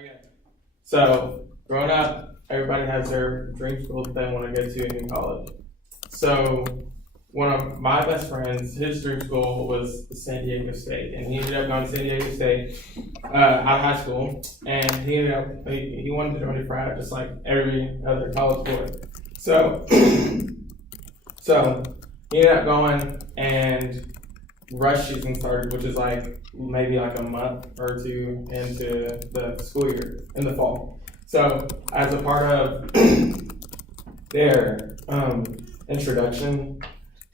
Okay. So, growing up, everybody has their dream school that they want to go to in college. So, one of my best friends, his dream school was San Diego State, and he ended up going to San Diego State out of high school, and he wanted to join a frat just like every other college boy. So, so he ended up going, and rush season started, which is like maybe like a month or two into the school year in the fall. So as a part of their introduction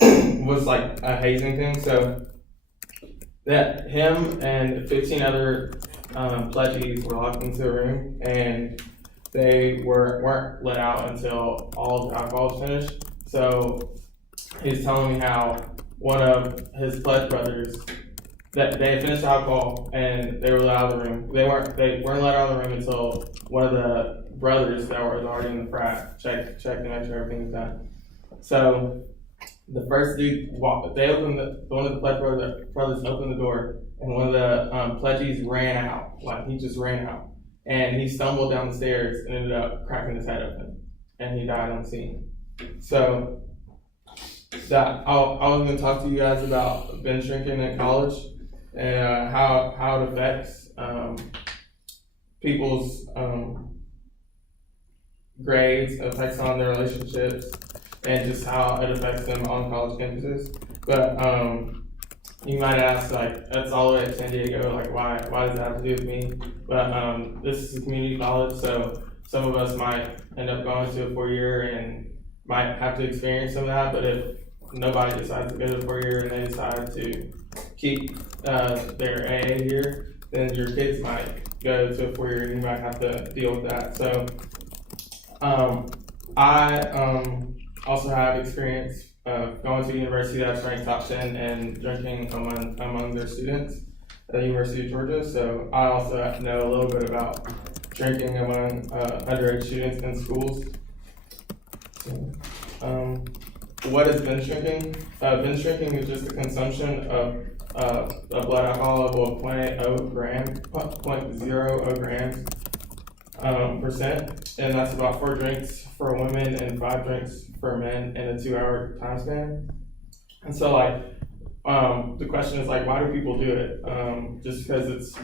was like a hazing thing. So that him and 15 other pledgees were locked into a room, and they weren't let out until all of the alcohol was finished. So he's telling me how one of his pledge brothers that they had finished alcohol and they were let out of the room. They weren't let out of the room until one of the brothers that was already in the frat checked to make sure everything was done. So the first dude walked. One of the pledge brothers opened the door, and one of the pledgees ran out. Like he just ran out, and he stumbled down the stairs and ended up cracking his head open, and he died on the scene. So that I was going to talk to you guys about binge drinking in college and how it affects people's grades, affects on their relationships, and just how it affects them on college campuses. But you might ask, like, that's all the way at San Diego, like, why does that have to do with me? But this is a community college, so some of us might end up going to a 4-year and might have to experience some of that. But if nobody decides to go to a 4-year and they decide to keep their AA year, then your kids might go to a 4-year and you might have to deal with that. So I also have experience going to a university that's ranked top 10 and drinking among their students at the University of Georgia. So I also know a little bit about drinking among underage students in schools. So, what is binge drinking? Binge drinking is just the consumption of a blood alcohol level of 0.0 grams percent, and that's about 4 drinks for women and 5 drinks for men in a 2-hour time span. And so, like, the question is like, why do people do it? Just because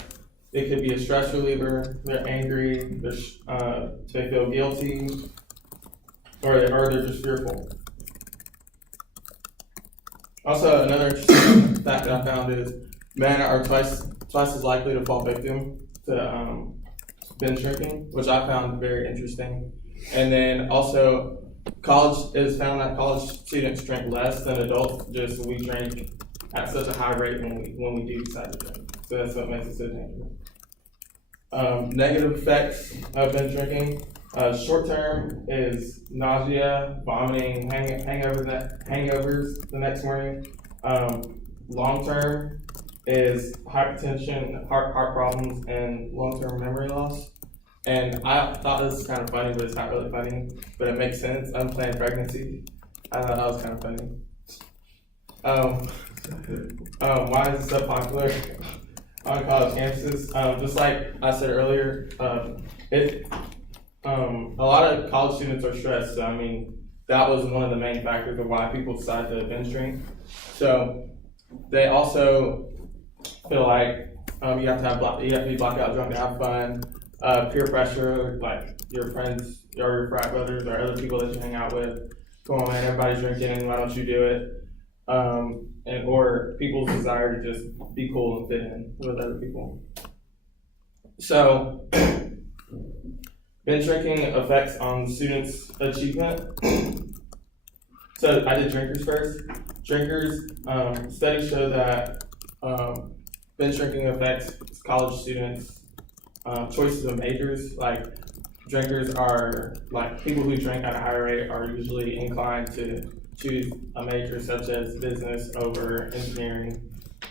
it could be a stress reliever. They're angry. They feel guilty, or they're just fearful. Also, another interesting fact that I found is men are twice as likely to fall victim to binge drinking, which I found very interesting. And then also, it's found that college students drink less than adults. Just we drink at such a high rate when we do decide to drink. So that's what makes it so dangerous. Negative effects of binge drinking. Short term is nausea, vomiting, hangovers the next morning. Long term is hypertension, heart problems, and long term memory loss. And I thought this was kind of funny, but it's not really funny. But it makes sense. Unplanned pregnancy. I thought that was kind of funny. Why is it so popular on college campuses? Just like I said earlier, a lot of college students are stressed. So, I mean, that was one of the main factors of why people decide to binge drink. So they also feel like you have to be blackout drunk to have fun. Peer pressure, like your friends or your frat brothers or other people that you hang out with. Come on, man, everybody's drinking. Why don't you do it? Or people's desire to just be cool and fit in with other people. So binge drinking effects on students' achievement. So I did drinkers first. Studies show that binge drinking affects college students' choices of majors. Like drinkers are like people who drink at a higher rate are usually inclined to choose a major such as business over engineering.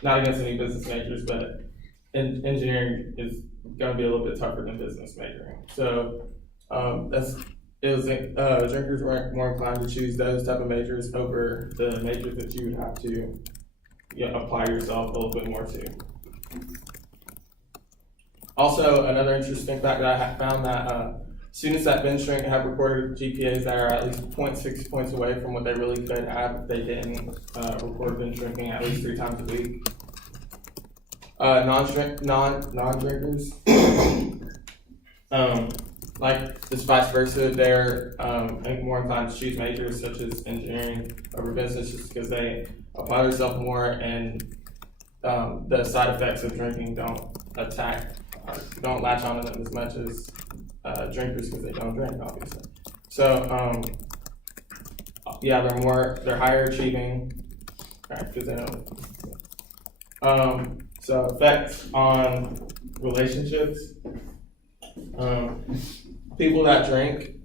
Not against any business majors, but engineering is going to be a little bit tougher than business majoring. So drinkers were more inclined to choose those type of majors over the majors that you would have to apply yourself a little bit more to. Also, another interesting fact that I have found that students that binge drink have reported GPAs that are at least 0.6 points away from what they really could have if they didn't report binge drinking at least 3 times a week. Non-drinkers, like just vice versa, they're more inclined to choose majors such as engineering over business just because they apply themselves more and the side effects of drinking don't latch onto them as much as drinkers because they don't drink, obviously. So yeah, they're higher achieving, right? Because they don't. So effects on relationships. People that drink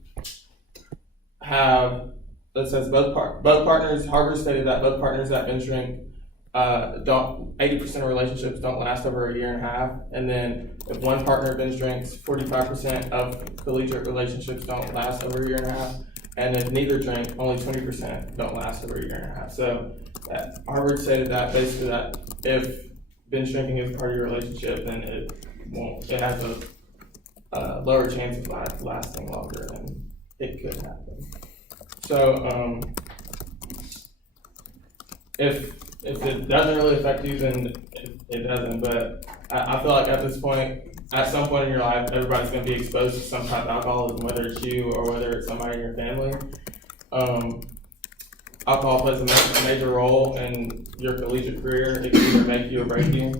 have, it says both partners, Harvard stated that both partners that binge drink 80% of relationships don't last over a year and a half. And then if one partner binge drinks, 45% of collegiate relationships don't last over a year and a half. And if neither drink, only 20% don't last over a year and a half. So Harvard stated that basically that if binge drinking is part of your relationship, then it has a lower chance of lasting longer than it could happen. So if it doesn't really affect you, then it doesn't. But I feel like at this point, at some point in your life, everybody's going to be exposed to some type of alcoholism, whether it's you or whether it's somebody in your family. Alcohol plays a major role in your collegiate career. It can either make you or break you.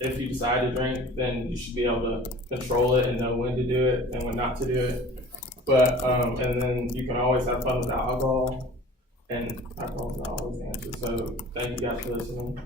If you decide to drink, then you should be able to control it and know when to do it and when not to do it. But and then you can always have fun with alcohol, and alcohol is not always the answer. So thank you guys for listening.